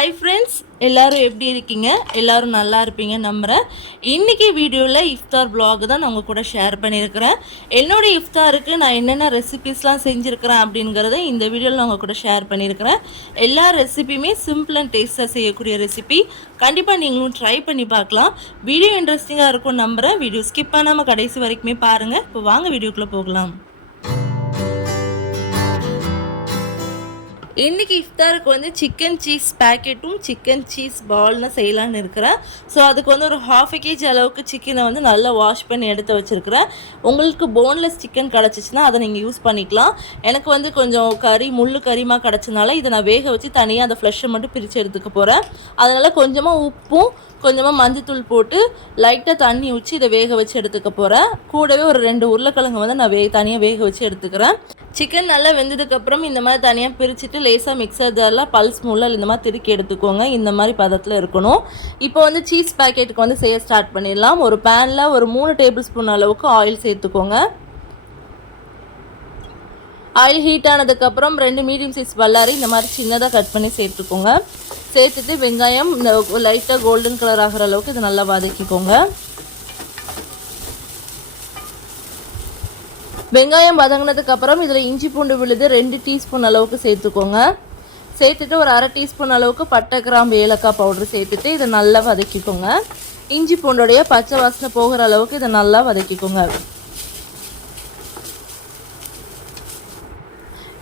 Hi friends எல்லாரும் எப்படி இருக்கீங்க? எல்லோரும் நல்லா இருப்பீங்க நம்புகிறேன் இன்றைக்கி வீடியோவில் இஃப்தார் ப்ளாக் தான் நான் உங்கள் கூட ஷேர் பண்ணியிருக்கிறேன். என்னோட இஃப்தாருக்கு நான் என்னென்ன ரெசிபீஸ்லாம் செஞ்சுருக்கிறேன் அப்படிங்கிறத இந்த வீடியோவில் நான் உங்கள் கூட ஷேர் பண்ணியிருக்கிறேன். எல்லா ரெசிபியுமே சிம்பிள் அண்ட் டேஸ்ட்டாக செய்யக்கூடிய ரெசிபி கண்டிப்பாக நீங்களும் ட்ரை பண்ணி பார்க்கலாம். வீடியோ இன்ட்ரெஸ்டிங்காக இருக்கும் நம்புகிறேன் வீடியோ ஸ்கிப் பண்ணாமல் கடைசி வரைக்குமே பாருங்கள் இப்போ வாங்க வீடியோக்குள்ளே போகலாம். இன்றைக்கி இஃப்தாருக்கு வந்து சிக்கன் சீஸ் பேக்கெட்டும் சிக்கன் சீஸ் பால்னு செய்யலான்னு இருக்கிறேன் ஸோ அதுக்கு வந்து ஒரு ஹாஃப் கேஜி அளவுக்கு சிக்கனை வந்து நல்லா வாஷ் பண்ணி எடுத்து வச்சுருக்கிறேன் உங்களுக்கு போன்லெஸ் சிக்கன் கிடச்சிச்சின்னா அதை நீங்கள் யூஸ் பண்ணிக்கலாம். எனக்கு வந்து கொஞ்சம் கறி முள் கறிமாக கிடச்சனால இதை நான் வேக வச்சு தனியாக அந்த ஃப்ளஷை மட்டும் பிரித்து எடுத்துக்க போகிறேன் அதனால் கொஞ்சமாக உப்பும் கொஞ்சமாக மஞ்சத்தூள் போட்டு லைட்டாக தண்ணி ஊற்றி இதை வேக வச்சு எடுத்துக்க போகிறேன் கூடவே ஒரு ரெண்டு உருளைக்கிழங்கு வந்து நான் வே தனியாக வேக வச்சு எடுத்துக்கிறேன். சிக்கன் நல்லா வெந்ததுக்கப்புறம் இந்த மாதிரி தனியாக பிரிச்சுட்டு லேசாக மிக்சர் ஜாரில் பல்ஸ் மூலம் இந்த மாதிரி திருக்கி எடுத்துக்கோங்க. இந்த மாதிரி பதத்தில் இருக்கணும். இப்போ வந்து சீஸ் பேக்கெட்டுக்கு வந்து செய்ய ஸ்டார்ட் பண்ணிடலாம். ஒரு பேனில் ஒரு மூணு டேபிள் ஸ்பூன் அளவுக்கு ஆயில் சேர்த்துக்கோங்க. ஆயில் ஹீட் ஆனதுக்கப்புறம் ரெண்டு மீடியம் சைஸ் வல்லாரி இந்த மாதிரி சின்னதாக கட் பண்ணி சேர்த்துக்கோங்க. சேர்த்துட்டு வெங்காயம் இந்த லைட்டாக கோல்டன் கலர் ஆகிற அளவுக்கு இது நல்லா வதக்கிக்கோங்க. வெங்காயம் வதங்கினதுக்கப்புறம் இதில் இஞ்சி பூண்டு விழுது ரெண்டு டீஸ்பூன் அளவுக்கு சேர்த்துக்கோங்க. சேர்த்துட்டு ஒரு அரை டீஸ்பூன் அளவுக்கு பட்டை கிராம்பு ஏலக்காய் பவுடர் சேர்த்துட்டு இதை நல்லா வதக்கிக்கோங்க. இஞ்சி பூண்டோடைய பச்சை வாசனை போகிற அளவுக்கு இதை நல்லா வதக்கிக்கோங்க.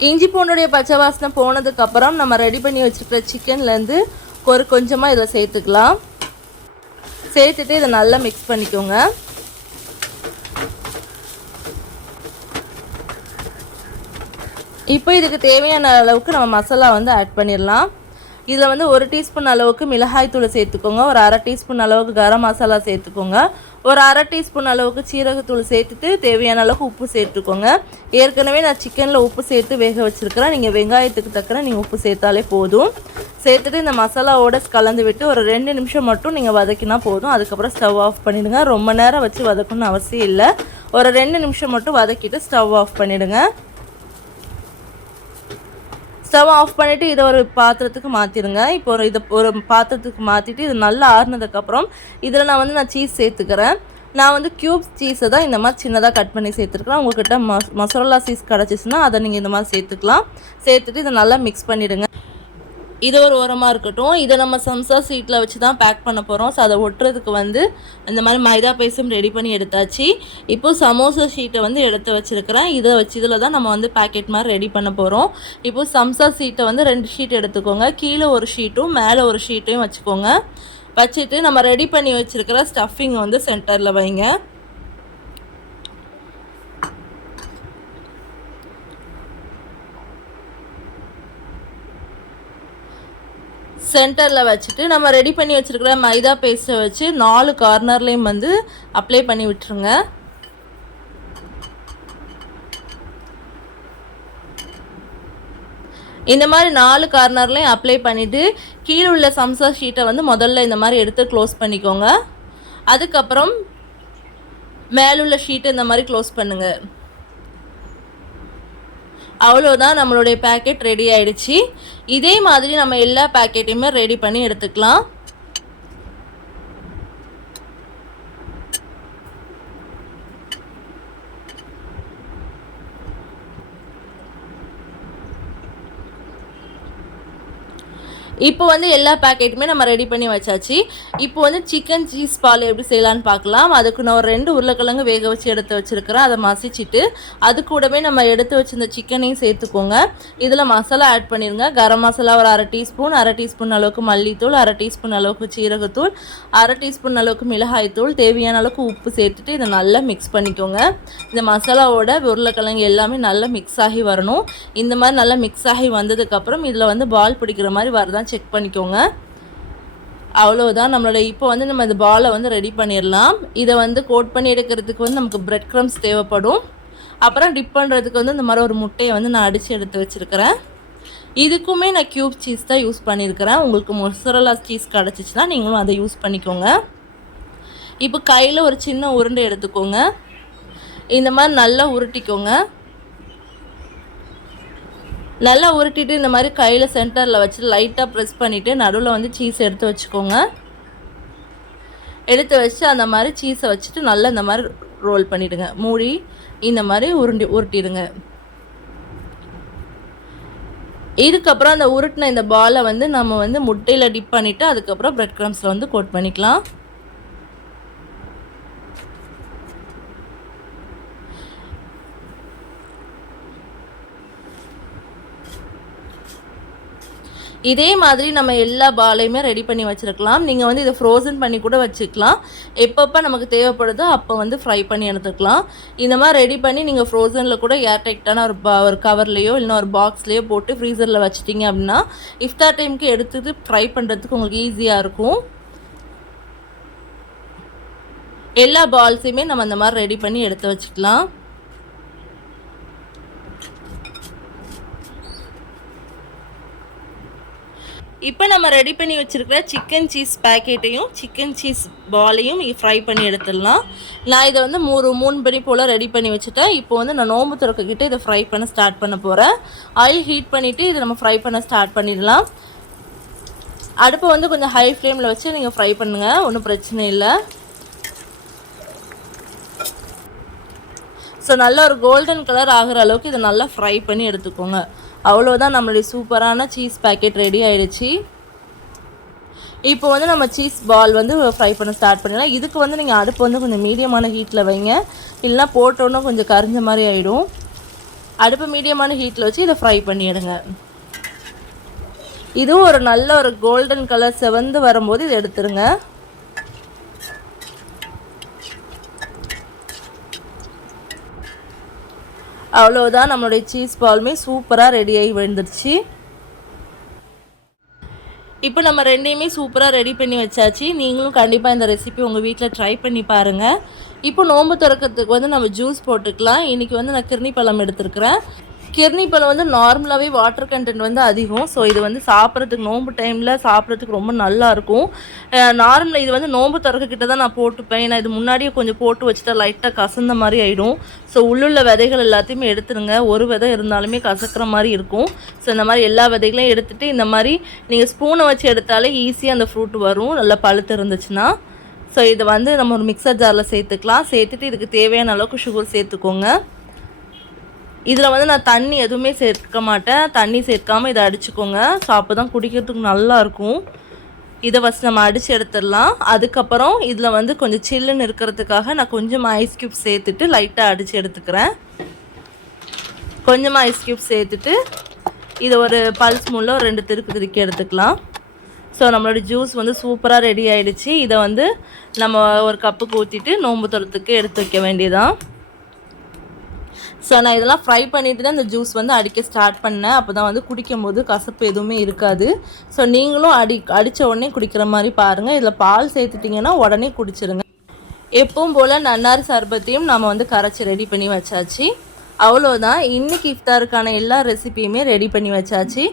இஞ்சி பூண்டுடைய பச்சை வாசனை போனதுக்கப்புறம் நம்ம ரெடி பண்ணி வச்சுருக்கிற சிக்கன்லேருந்து ஒரு கொஞ்சமாக இதை சேர்த்துக்கலாம். சேர்த்துட்டு இதை நல்லா மிக்ஸ் பண்ணிக்கோங்க. இப்போ இதுக்கு தேவையான அளவுக்கு நம்ம மசாலா வந்து ஆட் பண்ணிடலாம். இதில் வந்து ஒரு டீஸ்பூன் அளவுக்கு மிளகாய் தூள் சேர்த்துக்கோங்க. ஒரு அரை டீஸ்பூன் அளவுக்கு கரம் மசாலா சேர்த்துக்கோங்க. ஒரு அரை டீஸ்பூன் அளவுக்கு சீரகத்தூள் சேர்த்துட்டு தேவையான அளவுக்கு உப்பு சேர்த்துக்கோங்க. ஏற்கனவே நான் சிக்கனில் உப்பு சேர்த்து வேக வச்சுருக்கிறேன். நீங்கள் வெங்காயத்துக்கு தக்கன நீங்கள் உப்பு சேர்த்தாலே போதும். சேர்த்துட்டு இந்த மசாலாவோட கலந்து விட்டு ஒரு ரெண்டு நிமிஷம் மட்டும் நீங்கள் வதக்கினா போதும். அதுக்கப்புறம் ஸ்டவ் ஆஃப் பண்ணிவிடுங்க ரொம்ப நேரம் வச்சு வதக்கணும்னு அவசியம் இல்லை. ஒரு ரெண்டு நிமிஷம் மட்டும் வதக்கிட்டு ஸ்டவ் ஆஃப் பண்ணிவிடுங்க ஸ்டவ் ஆஃப் பண்ணிவிட்டு இதை ஒரு பாத்திரத்துக்கு மாற்றிடுங்க இப்போ ஒரு இதை ஒரு பாத்திரத்துக்கு மாற்றிட்டு இது நல்லா ஆறுனதுக்கப்புறம் இதில் நான் வந்து நான் சீஸ் சேர்த்துக்கிறேன். நான் வந்து க்யூப்ஸ் சீஸை தான் இந்த மாதிரி சின்னதாக கட் பண்ணி சேர்த்துருக்குறேன். உங்கள்கிட்ட மஸ் மசாலா சீஸ் கிடச்சிச்சின்னா அதை நீங்கள் இந்த மாதிரி சேர்த்துக்கலாம். சேர்த்துட்டு இதை நல்லா மிக்ஸ் பண்ணிவிடுங்க இது ஒரு ஓரமாக இருக்கட்டும். இதை நம்ம சம்சா சீட்டில் வச்சு தான் பேக் பண்ண போகிறோம் ஸோ அதை ஒட்டுறதுக்கு வந்து இந்த மாதிரி மைதா பேஸும் ரெடி பண்ணி எடுத்தாச்சு. இப்போ சமோசா ஷீட்டை வந்து எடுத்து வச்சுருக்கிறேன். இதை வச்சு இதில் தான் நம்ம வந்து பேக்கெட் மாதிரி ரெடி பண்ண போகிறோம் இப்போ சம்சா சீட்டை வந்து ரெண்டு ஷீட் எடுத்துக்கோங்க. கீழே ஒரு ஷீட்டும் மேலே ஒரு ஷீட்டையும் வச்சுக்கோங்க. வச்சுட்டு நம்ம ரெடி பண்ணி வச்சுருக்கிற ஸ்டஃபிங் வந்து சென்டரில் வைங்க. சென்டரில் வச்சுட்டு நம்ம ரெடி பண்ணி வச்சுருக்கிற மைதா பேஸ்ட்டை வச்சு நாலு கார்னர்லேயும் வந்து அப்ளை பண்ணி விட்டுருங்க. இந்த மாதிரி நாலு கார்னர்லையும் அப்ளை பண்ணிவிட்டு கீழே உள்ள சம்சா ஷீட்டை வந்து முதல்ல இந்த மாதிரி எடுத்து க்ளோஸ் பண்ணிக்கோங்க. அதுக்கப்புறம் மேலுள்ள ஷீட்டை இந்த மாதிரி க்ளோஸ் பண்ணுங்கள் அவ்வளோதான் நம்மளுடைய பேக்கெட் ரெடி ஆயிடுச்சு. இதே மாதிரி நம்ம எல்லா பேக்கெட்டையுமே ரெடி பண்ணி எடுத்துக்கலாம். இப்போ வந்து எல்லா பேக்கெட்டுமே நம்ம ரெடி பண்ணி வச்சாச்சு. இப்போ வந்து சிக்கன் சீஸ் பால் எப்படி செய்யலான்னு பார்க்கலாம். அதுக்கு நான் ஒரு ரெண்டு உருளைக்கிழங்கு வேக வச்சு எடுத்து வச்சுருக்கிறேன். அதை மசிச்சுட்டு அது கூடவே நம்ம எடுத்து வச்சிருந்த சிக்கனையும் சேர்த்துக்கோங்க. இதில் மசாலா ஆட் பண்ணிடுங்க கரம் மசாலா ஒரு அரை டீஸ்பூன் அரை டீஸ்பூன் அளவுக்கு மல்லித்தூள் அரை டீஸ்பூன் அளவுக்கு சீரகத்தூள் அரை டீஸ்பூன் அளவுக்கு மிளகாய்த்தூள் தேவையான அளவுக்கு உப்பு சேர்த்துட்டு இதை நல்லா மிக்ஸ் பண்ணிக்கோங்க. இந்த மசாலாவோட உருளைக்கிழங்கு எல்லாமே நல்லா மிக்ஸ் ஆகி வரணும். இந்த மாதிரி நல்லா மிக்ஸ் ஆகி வந்ததுக்கப்புறம் இதில் வந்து பால் பிடிக்கிற மாதிரி வரதான் செக் பண்ணிக்கோங்க. அவ்வளோதான் நம்மளோட இப்போ வந்து நம்ம இந்த பாலை வந்து ரெடி பண்ணிடலாம் இதை வந்து கோட் பண்ணி எடுக்கிறதுக்கு வந்து நமக்கு பிரெட் க்ரம்ஸ் தேவைப்படும். அப்புறம் டிப் பண்ணுறதுக்கு வந்து இந்த மாதிரி ஒரு முட்டையை வந்து நான் அடித்து எடுத்து வச்சுருக்கிறேன். இதுக்குமே நான் க்யூப் சீஸ் தான் யூஸ் பண்ணியிருக்கிறேன் உங்களுக்கு மொசரலா சீஸ் கிடச்சிச்சின்னா நீங்களும் அதை யூஸ் பண்ணிக்கோங்க. இப்போ கையில் ஒரு சின்ன உருண்டை எடுத்துக்கோங்க. இந்த மாதிரி நல்லா உருட்டிக்கோங்க. நல்லா உருட்டிட்டு இந்த மாதிரி கையில் சென்டரில் வச்சு லைட்டாக ப்ரெஸ் பண்ணிவிட்டு நடுவில் வந்து சீஸ் எடுத்து வச்சுக்கோங்க. எடுத்து வச்சு அந்த மாதிரி சீஸை வச்சுட்டு நல்லா இந்த மாதிரி ரோல் பண்ணிவிடுங்க மூடி இந்த மாதிரி உருண்டி உருட்டிடுங்க. இதுக்கப்புறம் அந்த உருட்டின இந்த பாலை வந்து நம்ம வந்து முட்டையில் டிப் பண்ணிவிட்டு அதுக்கப்புறம் ப்ரெட் க்ரம்ஸில் வந்து கோட் பண்ணிக்கலாம். இதே மாதிரி நம்ம எல்லா பாலையுமே ரெடி பண்ணி வச்சுருக்கலாம். நீங்கள் வந்து இதை ஃப்ரோசன் பண்ணி கூட வச்சுக்கலாம். எப்பப்போ நமக்கு தேவைப்படுதோ அப்போ வந்து ஃப்ரை பண்ணி எடுத்துக்கலாம். இந்த மாதிரி ரெடி பண்ணி நீங்கள் ஃப்ரோசனில் கூட ஏர் டைட்டான ஒரு ஒரு கவர்லேயோ இல்லைனா ஒரு பாக்ஸ்லேயோ போட்டு ஃப்ரீசரில் வச்சிட்டிங்க அப்படின்னா இஃப்தார் டைமுக்கு எடுத்துட்டு ஃப்ரை பண்ணுறதுக்கு உங்களுக்கு ஈஸியாக இருக்கும். எல்லா பால்ஸையுமே நம்ம அந்த மாதிரி ரெடி பண்ணி எடுத்து வச்சுக்கலாம். இப்போ நம்ம ரெடி பண்ணி வச்சுருக்கிற சிக்கன் சீஸ் பேக்கெட்டையும் சிக்கன் சீஸ் பாலையும் ஃப்ரை பண்ணி எடுத்துடலாம். நான் இதை வந்து மூணு மூணு படி போல் ரெடி பண்ணி வச்சுட்டேன். இப்போ வந்து நான் நோம்பு திறக்கிட்ட இதை ஃப்ரை பண்ண ஸ்டார்ட் பண்ண போகிறேன் ஆயில் ஹீட் பண்ணிவிட்டு இதை நம்ம ஃப்ரை பண்ண ஸ்டார்ட் பண்ணிடலாம். அடுப்பை வந்து கொஞ்சம் ஹை ஃப்ளேமில் வச்சு நீங்கள் ஃப்ரை பண்ணுங்கள் ஒன்றும் பிரச்சனை இல்லை. ஸோ நல்ல ஒரு கோல்டன் கலர் ஆகிற அளவுக்கு இதை நல்லா ஃப்ரை பண்ணி எடுத்துக்கோங்க. அவ்வளோதான் நம்மளுடைய சூப்பரான சீஸ் பேக்கெட் ரெடி ஆயிடுச்சு. இப்போ வந்து நம்ம சீஸ் பால் வந்து ஃப்ரை பண்ண ஸ்டார்ட் பண்ணிடலாம். இதுக்கு வந்து நீங்கள் அடுப்பு வந்து கொஞ்சம் மீடியமான ஹீட்டில் வைங்க. இல்லைனா போட்டோன்னா கொஞ்சம் கரிஞ்ச மாதிரி ஆகிடும் அடுப்பு மீடியமான ஹீட்டில் வச்சு இதை ஃப்ரை பண்ணிவிடுங்க இதுவும் ஒரு நல்ல ஒரு கோல்டன் கலர் செவந்து வரும்போது இதை எடுத்துருங்க. அவ்வளோதான் நம்மளுடைய சீஸ் பாலுமே சூப்பராக ரெடியாகி விழுந்துருச்சு இப்போ நம்ம ரெண்டையுமே சூப்பராக ரெடி பண்ணி வச்சாச்சு. நீங்களும் கண்டிப்பாக இந்த ரெசிபி உங்கள் வீட்டில் ட்ரை பண்ணி பாருங்கள் இப்போ நோம்பு திறக்கிறதுக்கு வந்து நம்ம ஜூஸ் போட்டுக்கலாம். இன்றைக்கி வந்து நான் கிருணி பழம் எடுத்துருக்குறேன். கிர்னி பழம் வந்து நார்மலாகவே வாட்டர் கண்டென்ட் வந்து அதிகம். ஸோ இது வந்து சாப்பிட்றதுக்கு நோம்பு டைமில் சாப்பிட்றதுக்கு ரொம்ப நல்லாயிருக்கும் நார்மலாக இது வந்து நோம்பு திறக்கிட்ட தான் நான் போட்டுப்பேன். ஏன்னா இது முன்னாடியே கொஞ்சம் போட்டு வச்சுட்டா லைட்டாக கசந்த மாதிரி ஆகிடும் ஸோ உள்ளுள்ள விதைகள் எல்லாத்தையுமே எடுத்துருங்க. ஒரு விதை இருந்தாலுமே கசக்கிற மாதிரி இருக்கும். ஸோ இந்த மாதிரி எல்லா விதைகளையும் எடுத்துகிட்டு இந்த மாதிரி நீங்கள் ஸ்பூனை வச்சு எடுத்தாலே ஈஸியாக அந்த ஃப்ரூட் வரும். நல்லா பழுத்து இருந்துச்சுன்னா. ஸோ இதை வந்து நம்ம ஒரு மிக்சர் ஜாரில் சேர்த்துக்கலாம். சேர்த்துட்டு இதுக்கு தேவையான அளவுக்கு சுகர் சேர்த்துக்கோங்க. இதில் வந்து நான் தண்ணி எதுவுமே சேர்க்க மாட்டேன். தண்ணி சேர்க்காமல் இதை அடிச்சுக்கோங்க. ஸோ அப்போ தான் குடிக்கிறதுக்கு நல்லாயிருக்கும் இதை ஃபஸ்ட் நம்ம அடித்து எடுத்துடலாம். அதுக்கப்புறம் இதில் வந்து கொஞ்சம் சில்லுன்னு இருக்கிறதுக்காக நான் கொஞ்சமாக ஐஸ் க்யூப் சேர்த்துட்டு லைட்டாக அடித்து எடுத்துக்கிறேன். கொஞ்சமாக ஐஸ் க்யூப் சேர்த்துட்டு இதை ஒரு பல்ஸ் மூலம் ஒரு ரெண்டு திருக்கு திருக்கி எடுத்துக்கலாம். ஸோ நம்மளோட ஜூஸ் வந்து சூப்பராக ரெடி ஆகிடுச்சு இதை வந்து நம்ம ஒரு கப்புக்கு ஊற்றிட்டு நோம்பு தரத்துக்கு எடுத்து வைக்க வேண்டியதான் ஸோ நான் இதெல்லாம் ஃப்ரை பண்ணிவிட்டு தான் இந்த ஜூஸ் வந்து அடிக்க ஸ்டார்ட் பண்ணேன். அப்போ தான் வந்து குடிக்கும் போது கசப்பு எதுவுமே இருக்காது. ஸோ நீங்களும் அடி அடித்த உடனே குடிக்கிற மாதிரி பாருங்கள் இதில் பால் சேர்த்துட்டிங்கன்னா உடனே குடிச்சிருங்க. எப்பவும் போல் நன்னார் சர்பத்தையும் நம்ம வந்து கரைச்சி ரெடி பண்ணி வச்சாச்சு. அவ்வளோதான் இன்றைக்கி இஃப்தாருக்கான எல்லா ரெசிபியுமே ரெடி பண்ணி வச்சாச்சு.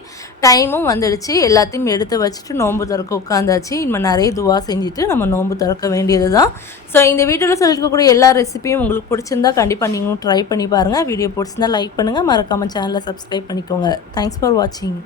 டைமும் வந்துடுச்சு. எல்லாத்தையும் எடுத்து வச்சுட்டு நோன்பு திறக்க உட்காந்தாச்சு. இனிமேல் நிறைய துவா செஞ்சுட்டு நம்ம நோன்பு திறக்க வேண்டியது தான் ஸோ இந்த வீடியோவில் சொல்லியிருக்கக்கூடிய எல்லா ரெசிபியும் உங்களுக்கு பிடிச்சிருந்தா கண்டிப்பாக நீங்களும் ட்ரை பண்ணி பாருங்கள் வீடியோ பிடிச்சிருந்தா லைக் பண்ணுங்கள் மறக்காமல் சேனலை சப்ஸ்கிரைப் பண்ணிக்கோங்க. தேங்க்ஸ் ஃபார் வாட்சிங்